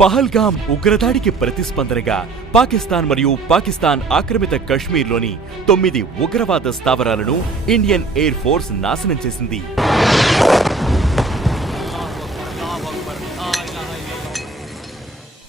పహల్గామ్ ఉగ్రదాడికి ప్రతిస్పందనగా పాకిస్తాన్ మరియు పాకిస్తాన్ ఆక్రమిత కశ్మీర్లోని 9 ఉగ్రవాద స్థావరాలను ఇండియన్ ఎయిర్ ఫోర్స్ నాశనం చేసింది.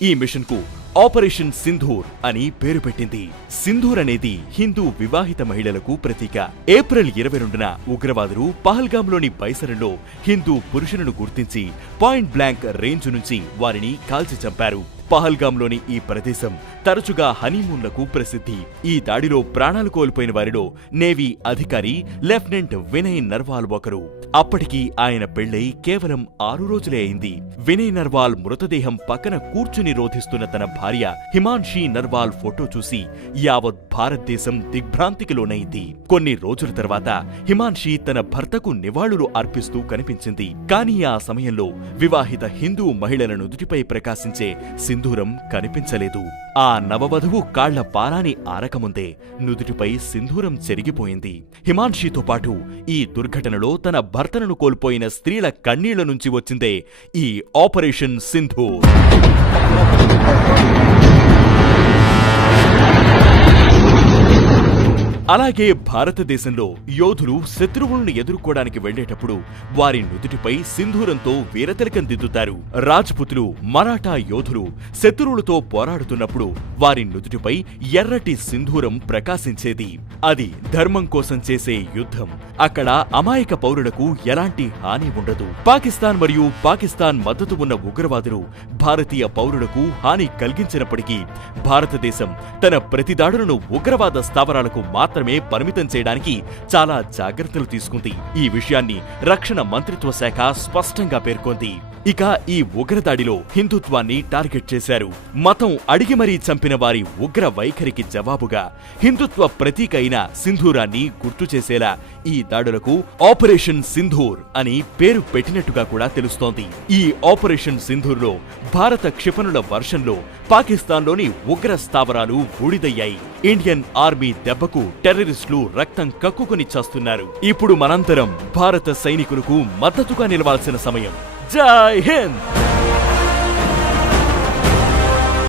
ఈ మిషన్కు ఆపరేషన్ సింధూర్ అని పేరు పెట్టింది. సింధూర్ అనేది హిందూ వివాహిత మహిళలకు ప్రతీక. ఏప్రిల్ 22న ఉగ్రవాదులు పహల్గామ్లోని బైసరంలో హిందూ పురుషులను గుర్తించి పాయింట్ బ్లాంక్ రేంజ్ నుంచి వారిని కాల్చి చంపారు. పహల్గామ్లోని ఈ ప్రదేశం తరచుగా హనీమూన్లకు ప్రసిద్ధి. ఈ దాడిలో ప్రాణాలు కోల్పోయిన వారిలో నేవీ అధికారి లెఫ్టినెంట్ వినయ్ నర్వాల్ ఒకరు. అప్పటికి ఆయన పెళ్లై కేవలం 6 రోజులే అయింది. వినయ్ నర్వాల్ మృతదేహం పక్కన కూర్చుని రోధిస్తున్న తన భార్య హిమాన్షి నర్వాల్ ఫోటో చూసి యావత్ భారతదేశం దిగ్భ్రాంతికి లోనైంది. కొన్ని రోజుల తర్వాత హిమాన్షి తన భర్తకు నివాళులు అర్పిస్తూ కనిపించింది. కానీ ఆ సమయంలో వివాహిత హిందూ మహిళల నుదుటిపై ప్రకాశించే సింధూరం కనిపించలేదు. ఆ నవవధువు కాళ్ల పారాని ఆరకముందే నుదుటిపై సింధూరం చెరిగిపోయింది. హిమాన్షితో పాటు ఈ దుర్ఘటనలో తన భర్తలను కోల్పోయిన స్త్రీల కన్నీళ్ల నుంచి వచ్చిందే ఈ ఆపరేషన్ సింధూర్. అలాగే భారతదేశంలో యోధులు శత్రువులను ఎదుర్కోవడానికి వెళ్లేటప్పుడు వారి నుదుటిపై సింధూరంతో వీరతిలకం దిద్దుతారు. రాజ్పుతులు, మరాఠా యోధులు శత్రువులతో పోరాడుతున్నప్పుడు వారి నుదుటిపై ఎర్రటి సింధూరం ప్రకాశించేది. అది ధర్మం కోసం చేసే యుద్ధం. అక్కడ అమాయక పౌరులకు ఎలాంటి హాని ఉండదు. పాకిస్తాన్ మరియు పాకిస్తాన్ మద్దతు ఉన్న ఉగ్రవాదులు భారతీయ పౌరులకు హాని కలిగించినప్పటికీ భారతదేశం తన ప్రతిదాడులను ఉగ్రవాద స్థావరాలకు మాత్రమే పరిమితం చేయడానికి చాలా జాగ్రత్తలు తీసుకుంది. ఈ విషయాన్ని రక్షణ మంత్రిత్వ శాఖ స్పష్టంగా పేర్కొంది. ఇక ఈ ఉగ్రదాడిలో హిందుత్వాన్ని టార్గెట్ చేశారు. మతం అడిగి మరీ చంపిన వారి ఉగ్ర వైఖరికి జవాబుగా హిందుత్వ ప్రతీక అయిన సింధూరాన్ని గుర్తు చేసేలా ఈ దాడులకు ఆపరేషన్ సింధూర్ అని పేరు పెట్టినట్టుగా కూడా తెలుస్తోంది. ఈ ఆపరేషన్ సింధూర్లో భారత క్షిపణుల వర్షంలో పాకిస్తాన్లోని ఉగ్ర స్థావరాలు బూడిదయ్యాయి. ఇండియన్ ఆర్మీ దెబ్బకు టెర్రరిస్టులు రక్తం కక్కుకొని చస్తున్నారు. ఇప్పుడు మనంతరం భారత సైనికులకు మద్దతుగా నిలవాల్సిన సమయం. జై హింద్.